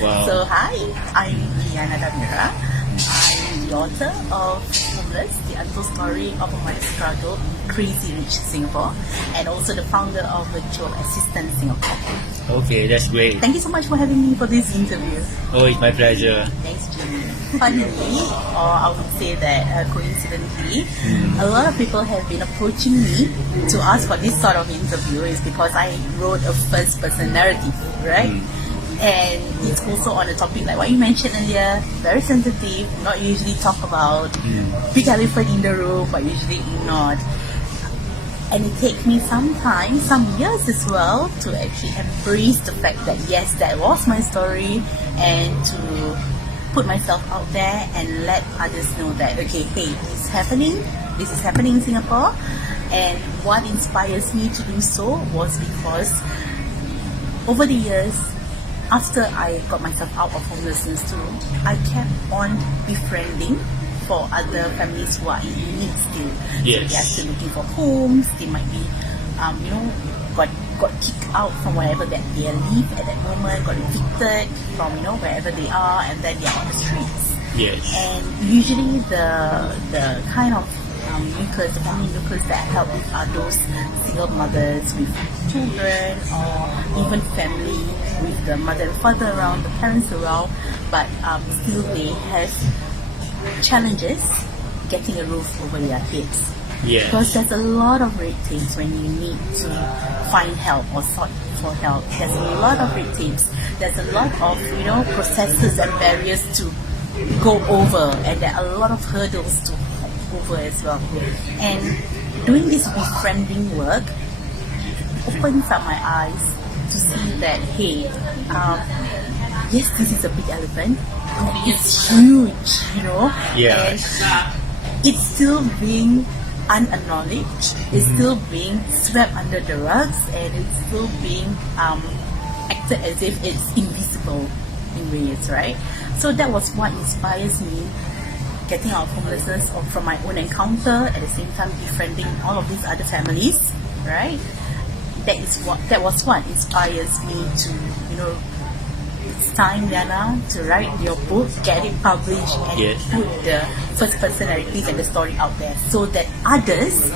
Wow. So hi, I'm Liyana Dhamirah. I'm the author of Homeless, the untold story of a migrant struggle in Crazy Rich Singapore, and also the founder of Virtual Assistant Singapore. Okay, that's great. Thank you so much for having me for this interview. Oh, it's my pleasure. Thanks, Jimmy. Funnily, or I would say that coincidentally, a lot of people have been approaching me to ask for this sort of interview is because I wrote a first-person narrative, right? And it's also on a topic like what you mentioned earlier, very sensitive, not usually talk about, big elephant in the room, but usually ignored. And it takes me some time, some years as well, to actually embrace the fact that yes, that was my story, and to put myself out there and let others know that okay, hey, this is happening in Singapore. And what inspires me to do so was because over the years, after I got myself out of homelessness too, I kept on befriending for other families who are in need still. Yes. So they are still looking for homes. They might be, got kicked out from wherever that they live at that moment, got evicted from wherever they are, and then they are on the streets. Yes. And usually the kind of nucleus, the family nucleus that I help with are those single mothers with children, or even family with the mother and father around, the parents around, but still they have challenges getting a roof over their heads. Yes. Because there's a lot of red tapes when you need to find help or sought for help. There's a lot of red tapes. There's a lot of processes and barriers to go over, and there are a lot of hurdles to hop over as well. And doing this befriending work opens up my eyes to see that hey, yes, this is a big elephant. It's huge, Yeah. and it's still being unacknowledged. It's still being swept under the rugs, and it's still being acted as if it's invisible in ways, right? So that was what inspires me getting out of homelessness, or from my own encounter, at the same time befriending all of these other families, right? That was what inspires me to, it's time, Liyana, to write your book, get it published, and Yes. put the first person narrative and the story out there, so that others,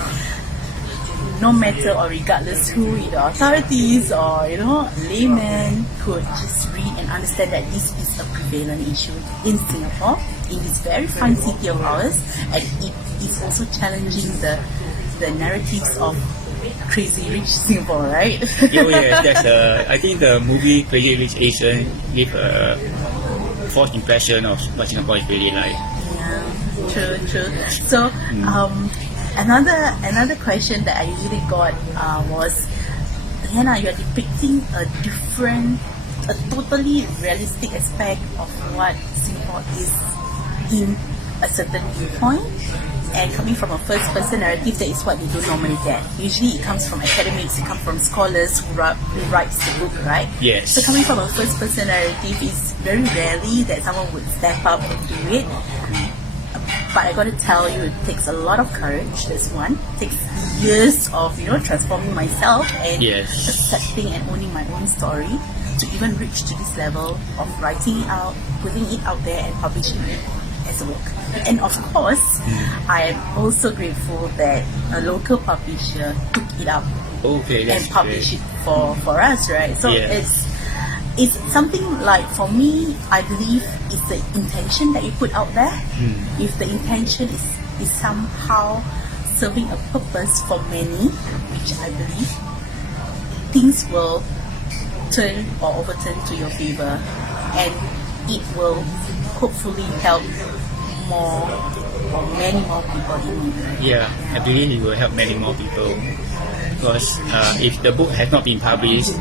no matter or regardless who, either authorities or laymen, could just read and understand that this is a prevalent issue in Singapore, in this very fine city of ours, and it is also challenging the narratives of Crazy Rich Singapore, right? Oh yes, I think the movie Crazy Rich Asian gave a false impression of what Singapore is really like. Yeah, true. So, another question that I usually got was, Liyana, you're depicting a totally realistic aspect of what Singapore is in a certain viewpoint. And coming from a first-person narrative, that is what you don't normally get. Usually it comes from academics, it comes from scholars who writes the book, right? Yes. So coming from a first-person narrative is very rarely that someone would step up and do it. But I gotta tell you, it takes a lot of courage, this one. It takes years of, transforming myself and Yes. accepting and owning my own story to even reach to this level of writing it out, putting it out there and publishing it as a book. And of course, I am also grateful that a local publisher took it up Okay, that's and published great. it for us, right? So Yes. it's something like, for me, I believe it's the intention that you put out there. If the intention is somehow serving a purpose for many, which I believe, things will turn or overturn to your favor, and it will hopefully help more or many more people in need. Yeah, I believe it will help many more people. Because if the book has not been published,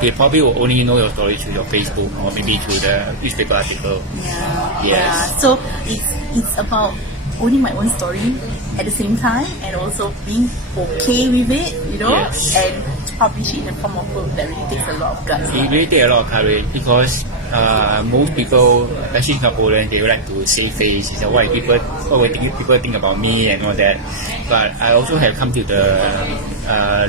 they probably will only know your story through your Facebook or maybe through the newspaper article. Yeah. Yes. Yeah. So it's about owning my own story at the same time, and also being okay with it, Yes. and to publish it in the form of book that really takes a lot of guts. It really takes a lot of courage because most people, especially Singaporeans, they would like to save face. What will people think about me and all that. But I also have come to the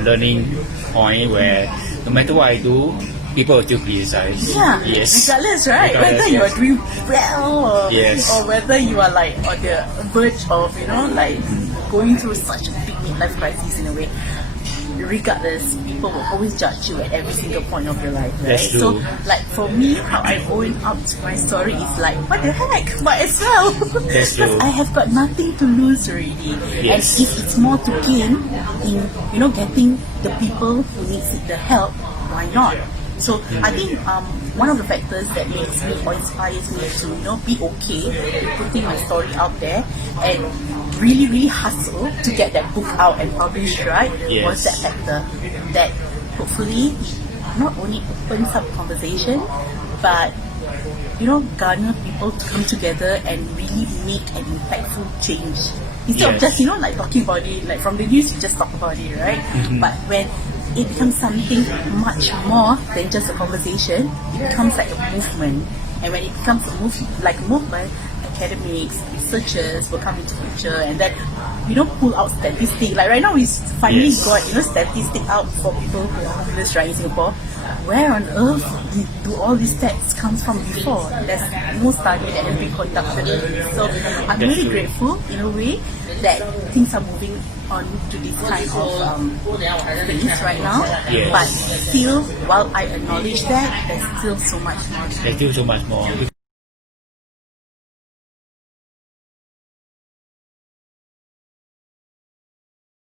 learning point where no matter what I do, people will still criticize. Yeah, Yes. regardless, right? Regardless, Whether you yes. are doing well Yes. or whether you are like on the verge of, like going through such a big midlife crisis in a way. Regardless, people will always judge you at every single point of your life, right? That's true. So, like for me, how I own up to my story is like, what the heck? Might as well. That's true. Because I have got nothing to lose already. Yes. And if it's more to gain in, getting the people who need the help, why not? So I think one of the factors that makes me or inspires me to be okay with putting my story out there and really really hustle to get that book out and published, right? Yes. Was that factor that hopefully not only opens up conversation but garner people to come together and really make an impactful change instead of Yes. just like talking about it, like from the news you just talk about it, right? But when it becomes something much more than just a conversation, it becomes like a movement. And when it becomes a movement, academics, researchers will come into picture and then pull out statistics. Like right now we finally Yes. got statistics out for people who are homeless, right, in Singapore. Where on earth do all these stats come from before? There's no study that has been conducted. So I'm That's really true. grateful in a way that things are moving on to this kind of things right now. Yes. But still, while I acknowledge that, there's still so much more. There's still so much more.